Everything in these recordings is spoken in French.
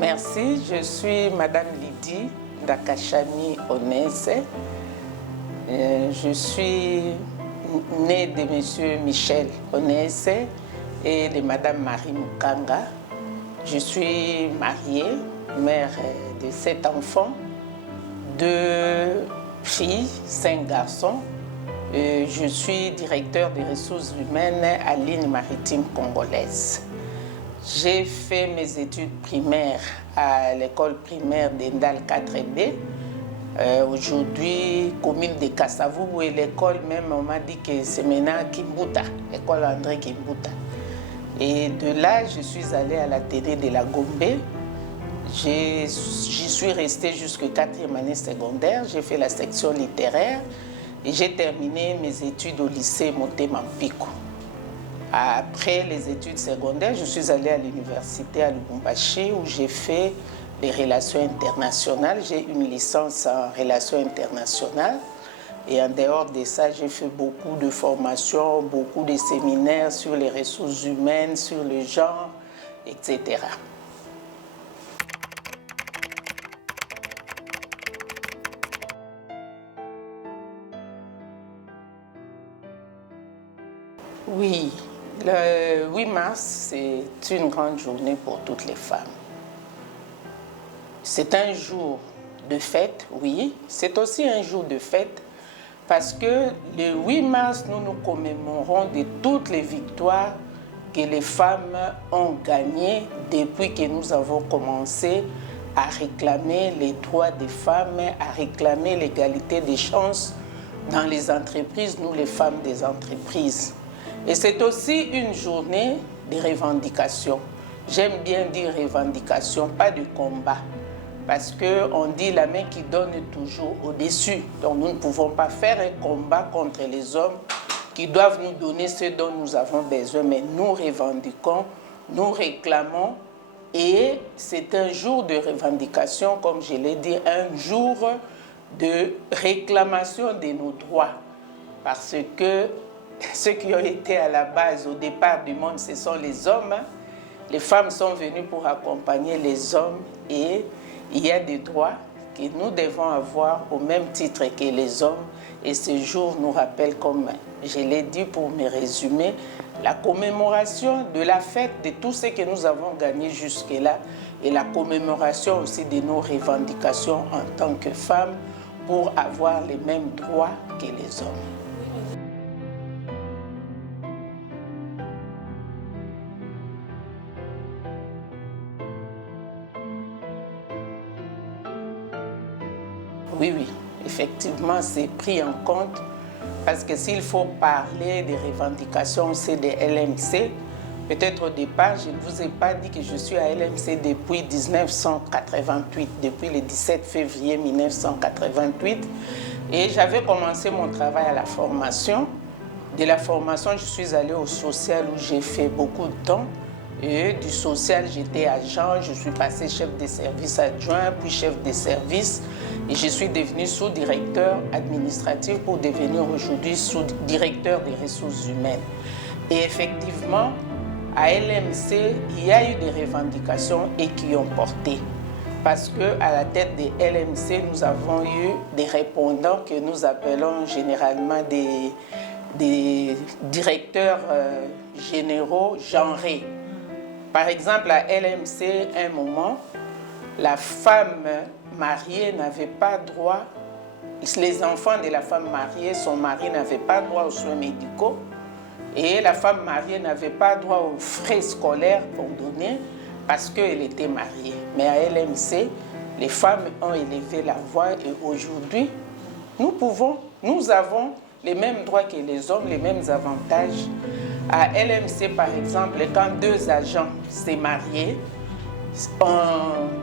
Merci, je suis Madame Lydie Ndakachami Onese. Je suis née de Monsieur Michel Onese et de Madame Marie Mukanga. Je suis mariée, mère de 7 enfants, 2 filles, 5 garçons. Je suis directeur des ressources humaines à l'île maritime congolaise. J'ai fait mes études primaires à l'école primaire d'Endal 4B. Aujourd'hui, commune de Kasavubu et l'école même, on m'a dit que c'est maintenant Kimbuta, l'école André Kimbuta. Et de là, je suis allée à l'atelier de la Gombe. J'y suis restée jusqu'à 4e année secondaire. J'ai fait la section littéraire et j'ai terminé mes études au lycée Motema Mpiko. Après les études secondaires, je suis allée à l'université à Lubumbashi où j'ai fait les relations internationales. J'ai une licence en relations internationales. Et en dehors de ça, j'ai fait beaucoup de formations, beaucoup de séminaires sur les ressources humaines, sur le genre, etc. Oui, le 8 mars, c'est une grande journée pour toutes les femmes. C'est un jour de fête, oui. C'est aussi un jour de fête parce que le 8 mars, nous nous commémorons de toutes les victoires que les femmes ont gagnées depuis que nous avons commencé à réclamer les droits des femmes, à réclamer l'égalité des chances dans les entreprises, nous les femmes des entreprises. Et c'est aussi une journée de revendication. J'aime bien dire revendication, pas de combat. Parce qu'on dit la main qui donne toujours au-dessus. Donc nous ne pouvons pas faire un combat contre les hommes qui doivent nous donner ce dont nous avons besoin. Mais nous revendiquons, nous réclamons. Et c'est un jour de revendication, comme je l'ai dit, un jour de réclamation de nos droits. Parce que ceux qui ont été à la base, au départ du monde, ce sont les hommes. Les femmes sont venues pour accompagner les hommes et il y a des droits que nous devons avoir au même titre que les hommes. Et ce jour nous rappelle, comme je l'ai dit pour me résumer, la commémoration de la fête de tout ce que nous avons gagné jusque-là et la commémoration aussi de nos revendications en tant que femmes pour avoir les mêmes droits que les hommes. Oui, oui, effectivement, c'est pris en compte parce que s'il faut parler des revendications, c'est des LMC. Peut-être au départ, je ne vous ai pas dit que je suis à LMC depuis 1988, depuis le 17 février 1988. Et j'avais commencé mon travail à la formation. De la formation, je suis allée au social où j'ai fait beaucoup de temps. Et du social, j'étais agent, je suis passé chef de service adjoint, puis chef de service. Et je suis devenu sous-directeur administratif pour devenir aujourd'hui sous-directeur des ressources humaines. Et effectivement, à LMC, il y a eu des revendications et qui ont porté. Parce qu'à la tête des LMC, nous avons eu des répondants que nous appelons généralement des directeurs généraux genrés. Par exemple, à LMC, à un moment, la femme mariée n'avait pas droit, les enfants de la femme mariée, son mari n'avait pas droit aux soins médicaux et la femme mariée n'avait pas droit aux frais scolaires qu'on donnait parce qu'elle était mariée. Mais à LMC, les femmes ont élevé la voix et aujourd'hui, nous avons les mêmes droits que les hommes, les mêmes avantages. À LMC, par exemple, quand 2 agents s'est mariés,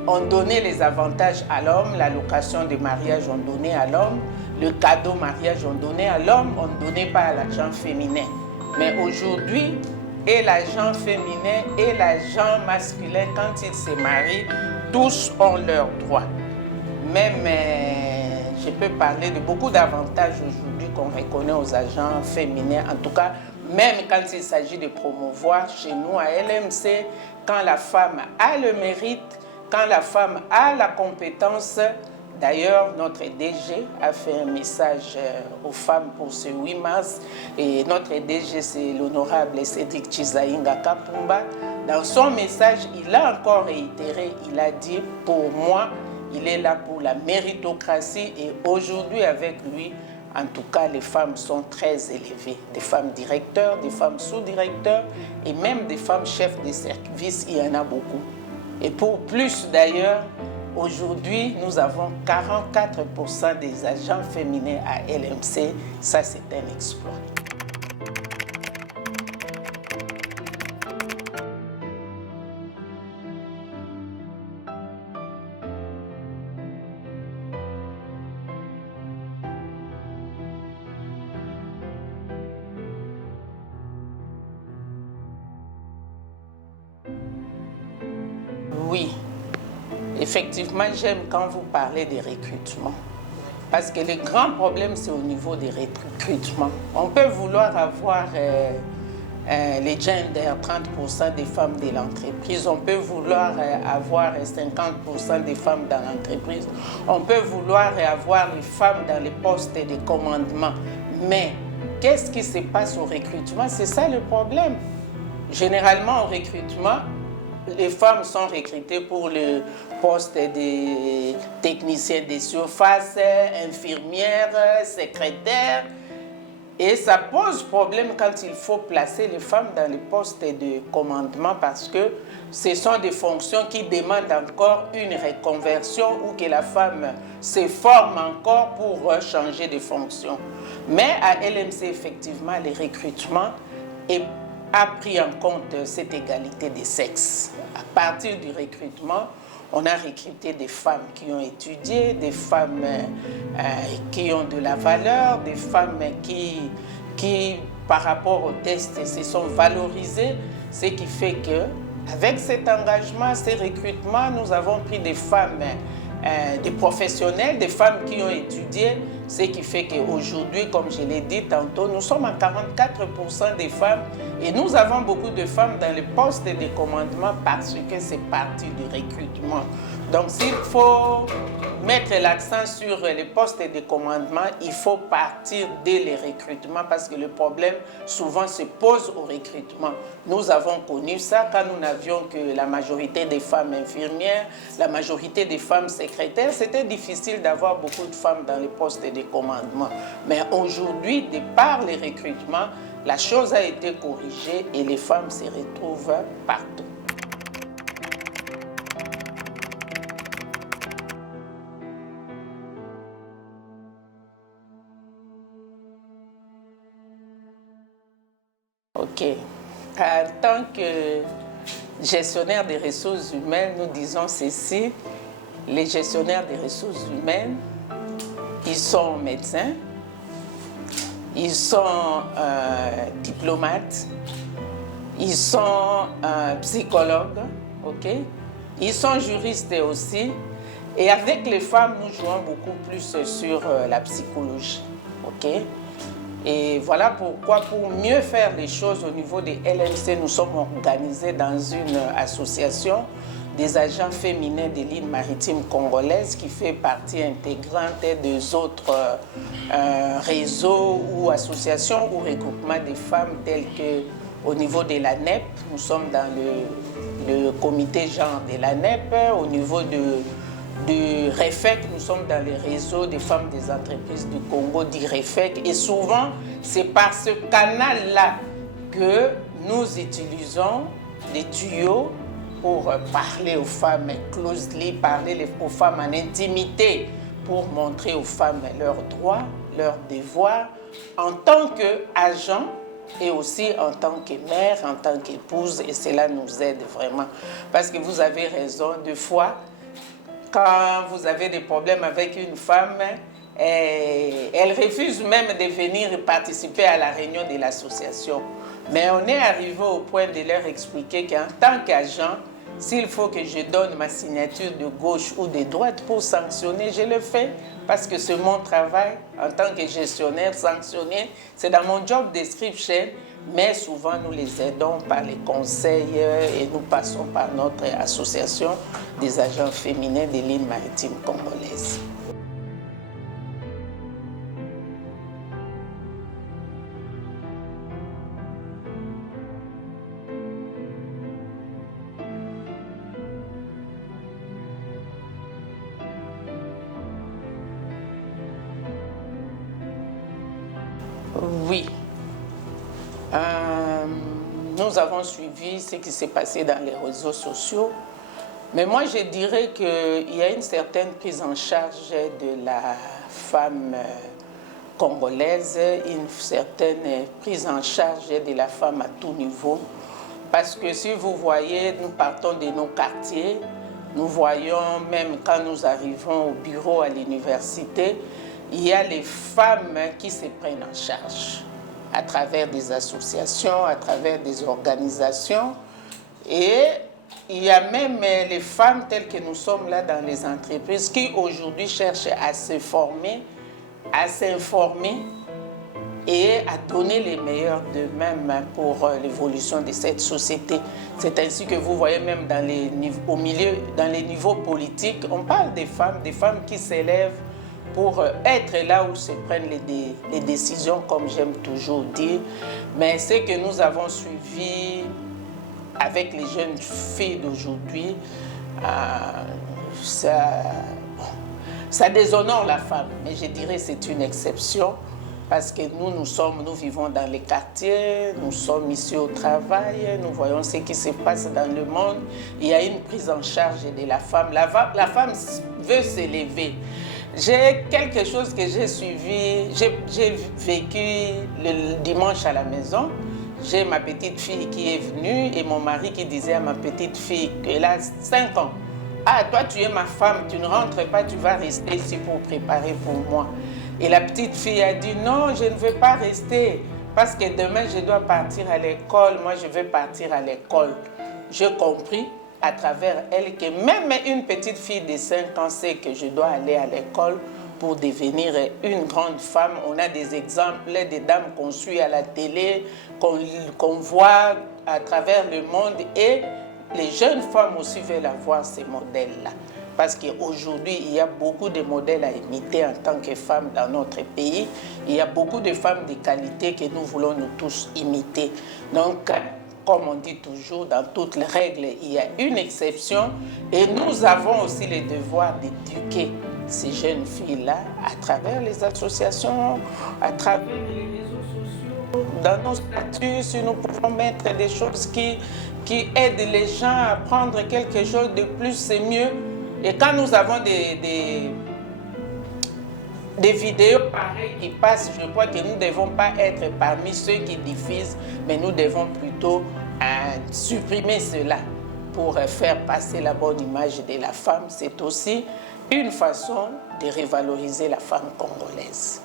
on donnait les avantages à l'homme, l'allocation de mariage on donnait à l'homme, le cadeau mariage on donnait à l'homme, on ne donnait pas à l'agent féminin. Mais aujourd'hui, et l'agent féminin et l'agent masculin, quand ils se marient, tous ont leurs droits. Même, je peux parler de beaucoup d'avantages aujourd'hui qu'on reconnaît aux agents féminins, en tout cas, même quand il s'agit de promouvoir chez nous à LMC, quand la femme a le mérite quand la femme a la compétence, d'ailleurs, notre DG a fait un message aux femmes pour ce 8 mars. Et notre DG, c'est l'honorable Cédric Chizaïnga Kapumba. Dans son message, il a encore réitéré, il a dit, pour moi, il est là pour la méritocratie. Et aujourd'hui, avec lui, en tout cas, les femmes sont très élevées. Des femmes directeurs, des femmes sous-directeurs et même des femmes chefs de service, il y en a beaucoup. Et pour plus d'ailleurs, aujourd'hui, nous avons 44% des agents féminins à LMC. Ça, c'est un exploit. Oui, effectivement, j'aime quand vous parlez des recrutements. Parce que le grand problème, c'est au niveau des recrutements. On peut vouloir avoir les gender, 30% des femmes de l'entreprise. On peut vouloir avoir 50% des femmes dans l'entreprise. On peut vouloir avoir les femmes dans les postes de commandement. Mais qu'est-ce qui se passe au recrutement? C'est ça le problème. Généralement, au recrutement, les femmes sont recrutées pour le poste de technicien de surface, infirmière, secrétaire. Et ça pose problème quand il faut placer les femmes dans les postes de commandement parce que ce sont des fonctions qui demandent encore une reconversion ou que la femme se forme encore pour changer de fonction. Mais à LMC, effectivement, les recrutements a pris en compte cette égalité des sexes. À partir du recrutement, on a recruté des femmes qui ont étudié, des femmes qui ont de la valeur, des femmes qui par rapport aux tests, se sont valorisées, ce qui fait que, avec cet engagement, ces recrutements, nous avons pris des femmes, des professionnels, des femmes qui ont étudié, ce qui fait qu'aujourd'hui, comme je l'ai dit tantôt, nous sommes à 44% des femmes et nous avons beaucoup de femmes dans les postes de commandement parce que c'est parti du recrutement. Donc s'il faut mettre l'accent sur les postes de commandement, il faut partir dès les recrutements parce que le problème souvent se pose au recrutement. Nous avons connu ça quand nous n'avions que la majorité des femmes infirmières, la majorité des femmes secrétaires. C'était difficile d'avoir beaucoup de femmes dans les postes de commandement. Mais aujourd'hui, de par les recrutements, la chose a été corrigée et les femmes se retrouvent partout. Ok. En tant que gestionnaire des ressources humaines, nous disons ceci. Les gestionnaires des ressources humaines, ils sont médecins, ils sont diplomates, ils sont psychologues, ok? Ils sont juristes aussi. Et avec les femmes, nous jouons beaucoup plus sur la psychologie, ok? Et voilà pourquoi, pour mieux faire les choses au niveau des LMC, nous sommes organisés dans une association des agents féminins des lignes maritimes congolaises qui fait partie intégrante des autres réseaux ou associations ou regroupements des femmes tels que au niveau de la NEP, nous sommes dans le comité genre de la NEP, au niveau du REFEC, nous sommes dans les réseaux des femmes des entreprises du Congo, du REFEC. Et souvent, c'est par ce canal-là que nous utilisons des tuyaux pour parler aux femmes closely, parler aux femmes en intimité, pour montrer aux femmes leurs droits, leurs devoirs, en tant qu'agent et aussi en tant que mère, en tant qu'épouse. Et cela nous aide vraiment. Parce que vous avez raison, deux fois, quand vous avez des problèmes avec une femme, elle refuse même de venir participer à la réunion de l'association. Mais on est arrivé au point de leur expliquer qu'en tant qu'agent, S'il faut que je donne ma signature de gauche ou de droite pour sanctionner, je le fais parce que c'est mon travail en tant que gestionnaire. Sanctionner, c'est dans mon job description, mais souvent nous les aidons par les conseils et nous passons par notre association des agents féminins de l'île maritime congolaise. Oui. Nous avons suivi ce qui s'est passé dans les réseaux sociaux. Mais moi, je dirais qu'il y a une certaine prise en charge de la femme congolaise, une certaine prise en charge de la femme à tout niveau. Parce que si vous voyez, nous partons de nos quartiers, nous voyons même quand nous arrivons au bureau à l'université, il y a les femmes qui se prennent en charge à travers des associations, à travers des organisations. Et il y a même les femmes telles que nous sommes là dans les entreprises qui aujourd'hui cherchent à se former, à s'informer et à donner les meilleurs d'eux-mêmes pour l'évolution de cette société. C'est ainsi que vous voyez même dans les niveaux politiques, on parle des femmes qui s'élèvent pour être là où se prennent les décisions, comme j'aime toujours dire. Mais ce que nous avons suivi avec les jeunes filles d'aujourd'hui, ça déshonore la femme. Mais je dirais que c'est une exception parce que nous vivons dans les quartiers, nous sommes ici au travail, nous voyons ce qui se passe dans le monde. Il y a une prise en charge de la femme. La femme veut s'élever. J'ai quelque chose que j'ai suivi, j'ai vécu le dimanche à la maison. J'ai ma petite fille qui est venue et mon mari qui disait à ma petite fille qu'elle a 5 ans. « Ah, toi tu es ma femme, tu ne rentres pas, tu vas rester ici pour préparer pour moi. » Et la petite fille a dit « Non, je ne veux pas rester parce que demain je dois partir à l'école, moi je veux partir à l'école. » J'ai compris à travers elle que même une petite fille de 5 ans sait que je dois aller à l'école pour devenir une grande femme. On a des exemples des dames qu'on suit à la télé, qu'on voit à travers le monde et les jeunes femmes aussi veulent avoir ces modèles-là. Parce qu'aujourd'hui, il y a beaucoup de modèles à imiter en tant que femme dans notre pays. Il y a beaucoup de femmes de qualité que nous voulons nous tous imiter. Donc, comme on dit toujours, dans toutes les règles, il y a une exception. Et nous avons aussi le devoir d'éduquer ces jeunes filles-là à travers les associations, à travers les réseaux sociaux. Dans nos statuts, si nous pouvons mettre des choses qui aident les gens à prendre quelque chose de plus, c'est mieux. Et quand nous avons des vidéos pareilles qui passent, je crois que nous ne devons pas être parmi ceux qui diffusent, mais nous devons plutôt supprimer cela pour faire passer la bonne image de la femme. C'est aussi une façon de revaloriser la femme congolaise.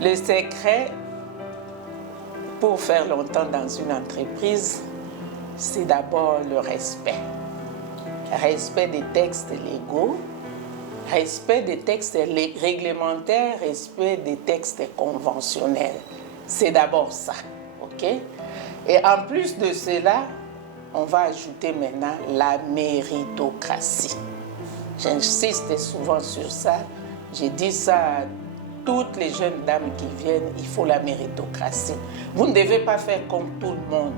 Le secret pour faire longtemps dans une entreprise, c'est d'abord le respect. Respect des textes légaux, respect des textes réglementaires, respect des textes conventionnels. C'est d'abord ça, ok? Et en plus de cela, on va ajouter maintenant la méritocratie. J'insiste souvent sur ça. J'ai dit ça à toutes les jeunes dames qui viennent, il faut la méritocratie. Vous ne devez pas faire comme tout le monde,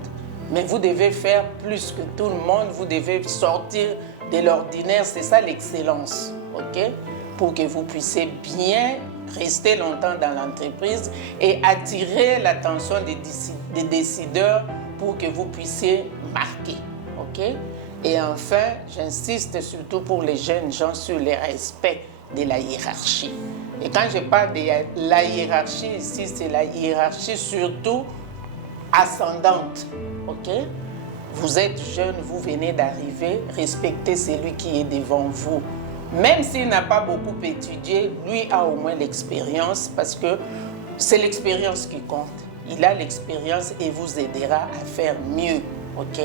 mais vous devez faire plus que tout le monde. Vous devez sortir de l'ordinaire, c'est ça l'excellence, ok? Pour que vous puissiez bien rester longtemps dans l'entreprise et attirer l'attention des décideurs pour que vous puissiez marquer, ok? Et enfin, j'insiste surtout pour les jeunes gens sur le respect de la hiérarchie. Et quand je parle de la hiérarchie ici, c'est la hiérarchie surtout ascendante, ok? Vous êtes jeune, vous venez d'arriver, respectez celui qui est devant vous. Même s'il n'a pas beaucoup étudié, lui a au moins l'expérience parce que c'est l'expérience qui compte. Il a l'expérience et vous aidera à faire mieux. Ok?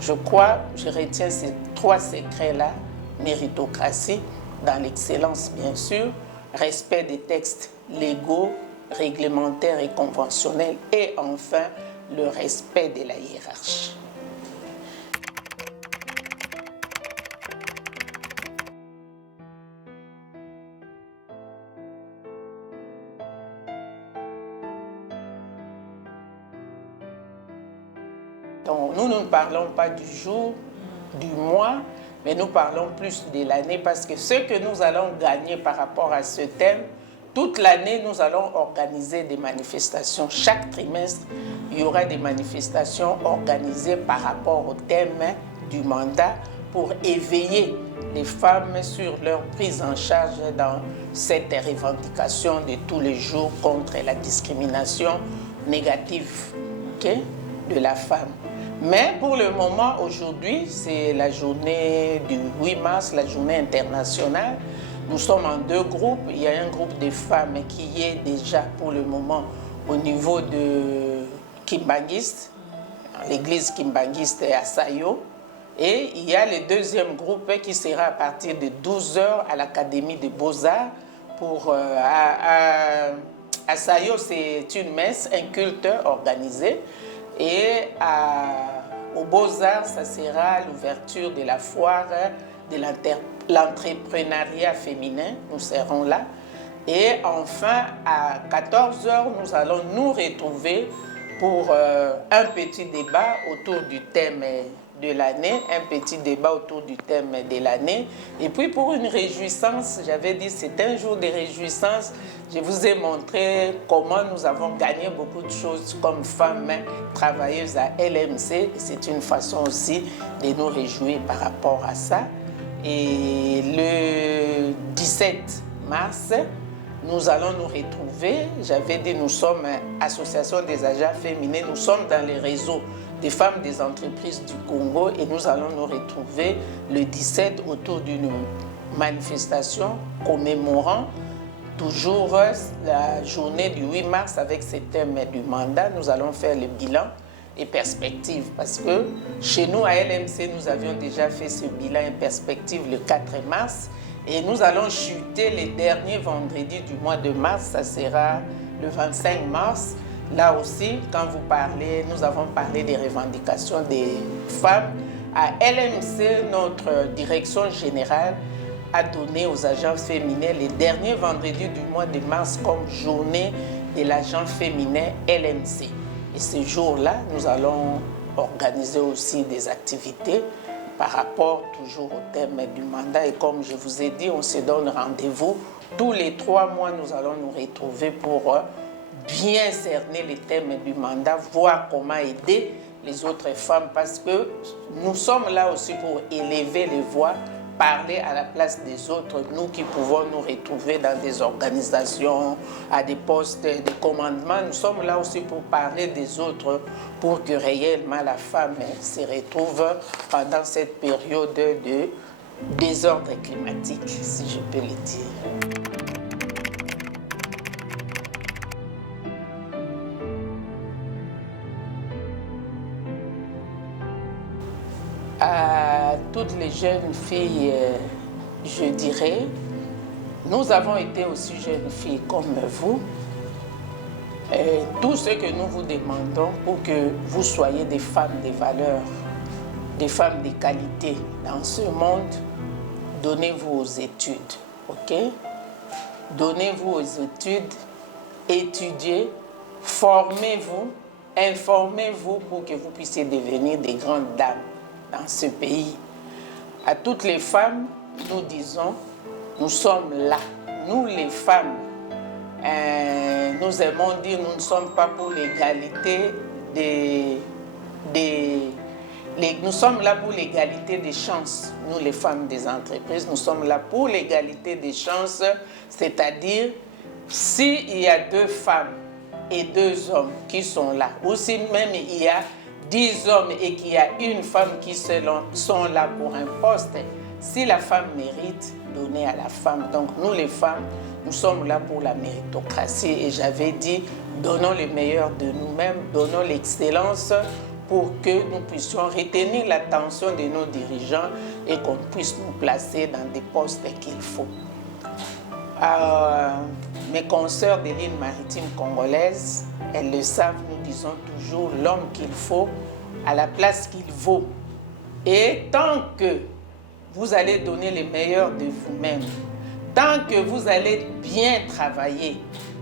Je crois, je retiens ces 3 secrets-là. Méritocratie, dans l'excellence bien sûr, respect des textes légaux, réglementaires et conventionnels, et enfin le respect de la hiérarchie. Donc, nous ne parlons pas du jour, du mois, mais nous parlons plus de l'année parce que ce que nous allons gagner par rapport à ce thème, toute l'année, nous allons organiser des manifestations. Chaque trimestre, il y aura des manifestations organisées par rapport au thème du mandat pour éveiller les femmes sur leur prise en charge dans cette revendication de tous les jours contre la discrimination négative, okay, de la femme. Mais pour le moment, aujourd'hui, c'est la journée du 8 mars, la journée internationale. Nous sommes en 2 groupes. Il y a un groupe de femmes qui est déjà pour le moment au niveau de Kimbanguiste, l'église Kimbanguiste à Sayo. Et il y a le 2e groupe qui sera à partir de 12 h à l'Académie des Beaux-Arts. À Sayo, c'est une messe, un culte organisé. Et aux Beaux-Arts, ça sera l'ouverture de la foire de l'entrepreneuriat féminin. Nous serons là. Et enfin, à 14 h, nous allons nous retrouver pour un petit débat autour du thème de l'année, un petit débat autour du thème de l'année. Et puis pour une réjouissance, j'avais dit c'est un jour de réjouissance. Je vous ai montré comment nous avons gagné beaucoup de choses comme femmes travailleuses à LMC. C'est une façon aussi de nous réjouir par rapport à ça. Et le 17 mars, nous allons nous retrouver. J'avais dit, nous sommes Association des agents féminins, nous sommes dans les réseaux des femmes des entreprises du Congo et nous allons nous retrouver le 17 autour d'une manifestation commémorant toujours la journée du 8 mars avec ce thème du mandat. Nous allons faire le bilan et perspective parce que chez nous à LMC, nous avions déjà fait ce bilan et perspective le 4 mars. Et nous allons chuter les derniers vendredis du mois de mars, ça sera le 25 mars. Là aussi, quand vous parlez, nous avons parlé des revendications des femmes. À LMC, notre direction générale a donné aux agents féminins les derniers vendredis du mois de mars comme journée de l'agent féminin LMC. Et ce jour-là, nous allons organiser aussi des activités par rapport toujours au thème du mandat. Et comme je vous ai dit, on se donne rendez-vous. Tous les 3 mois, nous allons nous retrouver pour bien cerner les thèmes du mandat, voir comment aider les autres femmes parce que nous sommes là aussi pour élever les voix, parler à la place des autres, nous qui pouvons nous retrouver dans des organisations, à des postes de commandement. Nous sommes là aussi pour parler des autres, pour que réellement la femme se retrouve pendant cette période de désordre climatique, si je peux le dire. À toutes les jeunes filles, je dirais, nous avons été aussi jeunes filles comme vous. Tout ce que nous vous demandons pour que vous soyez des femmes de valeur, des femmes de qualité dans ce monde, donnez-vous aux études, ok? Donnez-vous aux études, étudiez, formez-vous, informez-vous pour que vous puissiez devenir des grandes dames dans ce pays. À toutes les femmes, nous disons, nous sommes là. Nous les femmes, nous aimons dire, nous ne sommes pas pour l'égalité nous sommes là pour l'égalité des chances. Nous les femmes des entreprises, nous sommes là pour l'égalité des chances, c'est-à-dire s'il y a 2 femmes et 2 hommes qui sont là, ou si même il y a 10 hommes et qu'il y a une femme qui sont là pour un poste, Si la femme mérite, donnez à la femme. Donc nous les femmes, nous sommes là pour la méritocratie et j'avais dit, donnons le meilleur de nous-mêmes, donnons l'excellence pour que nous puissions retenir l'attention de nos dirigeants et qu'on puisse nous placer dans des postes qu'il faut. Mes consoeurs des lignes maritimes congolaises, elles le savent, nous disons toujours l'homme qu'il faut à la place qu'il vaut. Et tant que vous allez donner le meilleur de vous-même, tant que vous allez bien travailler,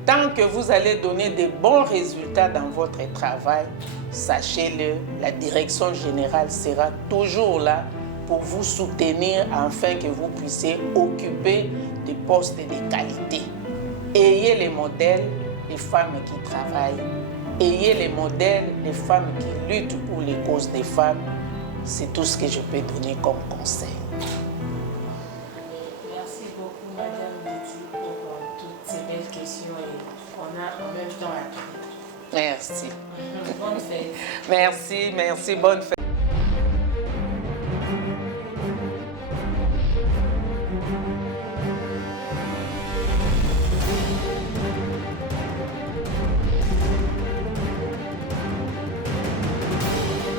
tant que vous allez donner de bons résultats dans votre travail, sachez-le, la direction générale sera toujours là pour vous soutenir afin que vous puissiez occuper des postes de qualité. Ayez les modèles des femmes qui travaillent. Ayez les modèles des femmes qui luttent pour les causes des femmes. C'est tout ce que je peux donner comme conseil. Merci beaucoup, Madame Betty, pour toutes ces belles questions et on a en même temps appris. Merci. Bonne fête. Merci, bonne fête.